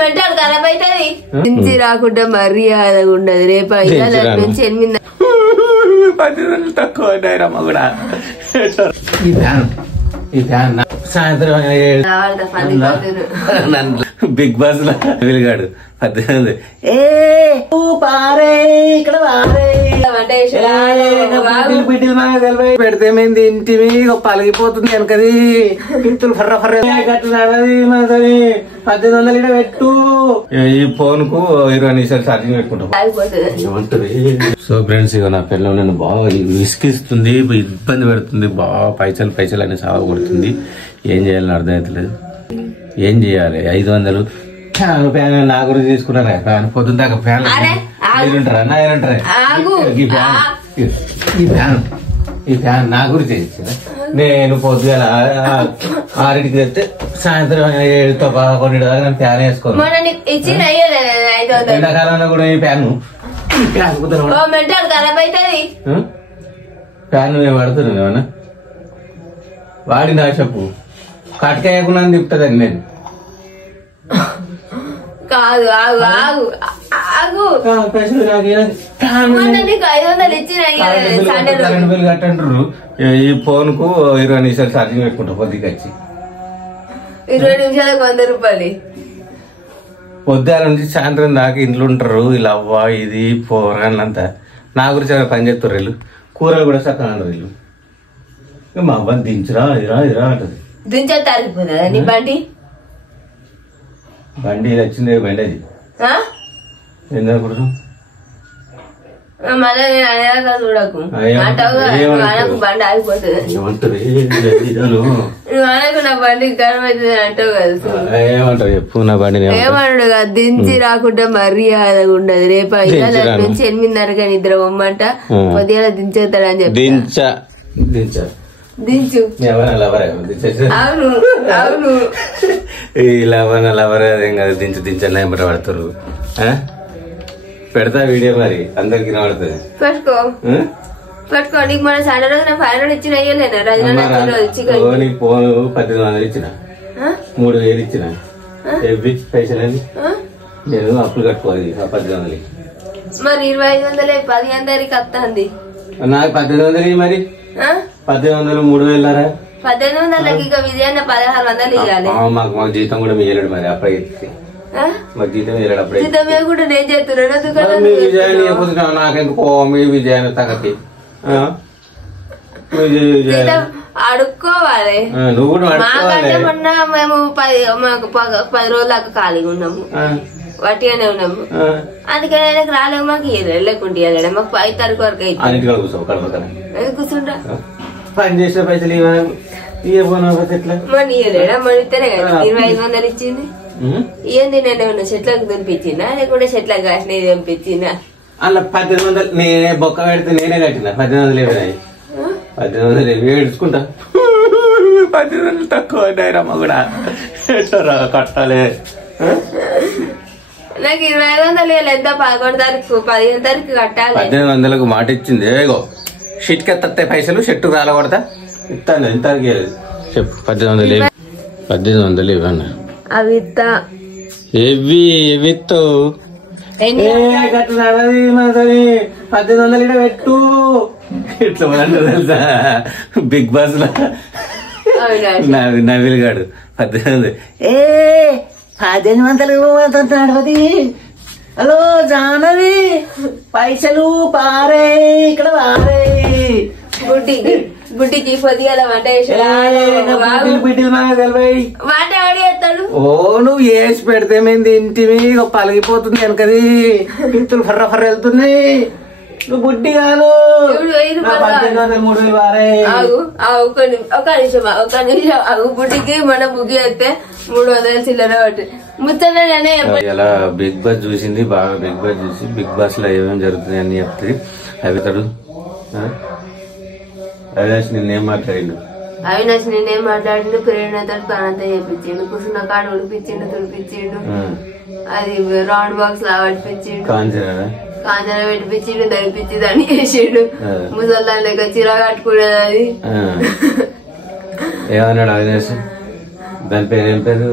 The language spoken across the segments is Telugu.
మెంటల్ ఖరాబ్ అవుతుంది. నుంచి రాకుండా మర్యాదగా ఉండదు. రేపు 5 నుంచి 8 10 తక్కువ అమ్మ కూడా. ఈ ఫ్యాన్ సాయంత్రం బిగ్ బాస్ లో వెలిగాడు 18 పెడితే మేము ఇంటివి పలిగిపోతుంది వెనకది పిత్తులు ఫర్ర ఫర్ర 1800 పెట్టు. ఈ ఫోన్ కు 20 నిమిషాలు ఛార్జింగ్ పెట్టుకుంటాం. సో ఫ్రెండ్స్ ఇక నా పిల్లలు నన్ను బాగా విసిగిస్తుంది, ఇబ్బంది పెడుతుంది, బాగా పైసలు అని సాగు కొడుతుంది. ఏం చేయాలని అర్థమవుతలేదు. ఏం చేయాలి? 500 ఫ్యాన్ నా గురించి తీసుకున్నారా? ఫ్యాన్ పొద్దున్న దాకా ఫ్యాన్ మీరుంటారా? నాయనంటారా? ఈ ఫ్యాన్ నా గురించి ఇచ్చిందా? నేను పొద్దుగా 6కి తెస్తే సాయంత్రం 7తో 11 దాకా నేను ఫ్యాన్ వేసుకోను. ఎండాకాలంలో కూడా ఈ ఫ్యాన్ ఫ్యాన్ మేము పడుతున్నాను ఏమన్నా వాడి నా చెప్పు కట్కేయకుండా తిప్పుతుందండి నేను. కాదు ఆగు ఆగు ఆగు. కరెంట్ బిల్ కట్టంటారు. ఈ ఫోన్ కు 20 నిమిషాలు ఛార్జింగ్ పెట్టుకుంటా పొద్దుకి వచ్చి. 20 నిమిషాలకు 100 రూపాయలు. పొద్దుల నుంచి సాయంత్రం దాకా ఇంట్లో ఉంటారు. ఇలా అవ్వ ఇది పోరాళ్ళంతా నా గురించి పని చేస్తారు. వీళ్ళు కూరలు కూడా చక్కగా అంటారు. వీళ్ళు మా అబ్బాయి దించురా ఇరా ఇరా అంటది. దించా నీ బండి బండి వచ్చింది. బండి అది ఎందుకు చూడకు బండి ఆగిపోతుంది. నా బండి గర్వం అవుతుంది అంటావు కదా. ఏమంటారు చెప్పు? నా బండి ఏమన్నాడు కదా, దించి రాకుండా మర్యాదగా ఉండదు. రేపు 5 నుంచి 8:30 నిద్ర పొమ్మంట. కొద్దిగా దించేస్తాడని చెప్పి దించు. అవును అవును ఈ లవర్ అదేం కదా దించండి ఏమంట పడతారు. పెడతా వీడియో మరి అందరికి పడుతుంది. పెట్టుకో నీకు మన సండే రోజు నా 500 ఇచ్చిన నీకు ఫోన్ 1800 ఇచ్చిన 3000 ఇచ్చిన పైసలని నేను అప్పులు కట్టుకోవాలి. 1800 మరి 2500 10 అందరికి వస్తుంది. నాకు 1800 మరి 1800 3000 1800 ఇక విజయాన్ని 1600 ఇవ్వాలి. మాకు జీతం కూడా మీయలేడు మరి అప్పటికి. మాకు జీతం వేయలేడు అప్పుడు. జీతమే కూడా నేను చేస్తున్నాను. మీ విజయాన్ని నాకెందుకో మీ విజయాన్ని తగ్గతి అడుక్కోవాలి. నువ్వు కూడా మాకంటే మొన్న మేము 10 రోజుల దాకా ఖాళీగా ఉన్నాము, వట్టిగానే ఉన్నాము. అందుకని ఆయనకు రాలేము. మాకు లేకుంటే ఇవ్వలేడు. మాకు 5 తారీఖు వరకు అయితే కూర్చుంటా. పని చేసిన పైసలు ఎట్లా మన ఇవ్వలేడా? మన ఇస్తేనే కదా 2500 ఇచ్చింది. ఏంది నేను ఏమన్నా చెట్లకు దునిపించిందా లేకుంటే చెట్లకు కాసినది పంపించిందా? అలా 1800 నేనే బొక్క పెడితే నేనే కట్టిన. 1800 1800 ఏడ్చుకుంటా. 1800 తక్కువ అమ్మ కూడా కట్టాలి. నాకు 2500 ఎంత 11 తారీఖు 15 తారీఖు కట్టాలి. 1800కు మాట ఇచ్చింది. ఏగో షిట్కెత్తే పైసలు షెట్టు రాలకూడదా ఇస్తాను. ఎంత చెప్పు? 1800 ఇవ్వన్నా. అవి ఎవిత్తావు 1800 పెట్టు. ఇట్లా తెలుసా బిగ్ బాస్ లో నవిలిగాడు 1800 1800 హలో జానవి పైసలు పారే ఇక్కడ పారే. బుడ్డికి పొద్దుగాల వంట వంట ఎవడు చేస్తాడు? ఓ నువ్వు వేసి పెడితే మేము ఇంటివి పలిగిపోతుంది వెనకది పిత్తులు ఫర్ర ఫర్ర వెళ్తుంది. నువ్వు బుడ్డి కాదు. 3000 వారే. ఒక నిమిషం బుడ్డికి మన బుగ్గి అయితే 300 చిల్లర పట్టి ముచ్చటనే. ఇలా బిగ్ బాస్ చూసింది బాగా. బిగ్ బాస్ చూసి బిగ్ బాస్ లో ఏమేమి జరుగుతుంది అని చెప్తుంది. అవితాడు అవినాష్ నిన్నేం మాట్లాడిండు? అవినాష్ నిన్నేం మాట్లాడిండు? ప్రేరణతో పనంతా చేపించిండు. కూర్చున్న కాడ ఉడిపించిండు తుడిపించిండు. అది రౌండ్ బాక్స్ లా పడిపించిండు. కాంజన పెట్టిపించిండు. ధరిపించి దాన్ని చేసిండు. ముసల్దాన్ లెక్క చీర కట్టుకునేది. అది ఏమన్నాడు అవినాష్? దాని పేరు ఏం పేరు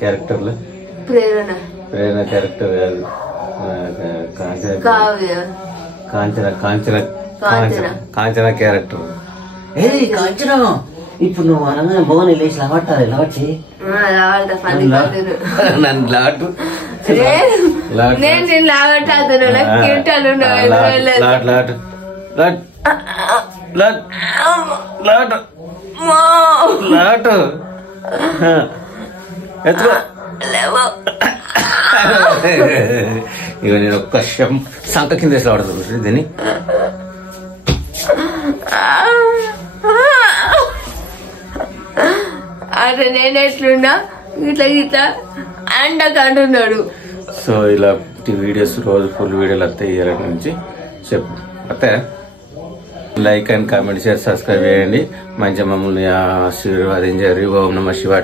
క్యారెక్టర్ లో? ప్రేరణ క్యారెక్టర్ కాదు. కావ్య కాంచన కాంచన కాంచన కాంచన క్యారెక్టర్. కాంచన ఇప్పుడు నువ్వు అనగా భవన్ లేచి లావట్టాలి లావచ్చి నన్ను లాటు నేను లాగట్టాను లాట్ లాట్ లాట్ లాట్ లాట్ లాట్ ఎత్తుకో. ఇక నేను ఒక్క సంక కింద వేసి ఆడుతుంది దీన్ని. అదే నేను ఎట్లున్నా ఇట్లా ఇట్లా అండకు అంటున్నాడు. సో ఇలా వీడియోస్ రోజు ఫుల్ వీడియోలు వస్తాయి ఇయర్ నుంచి చెప్పు వస్తాయా? Like and comment share subscribe చేయండి. మంచిగా మమ్మల్ని ఆశీర్వాదించారు. ఓం నమః శివాయ.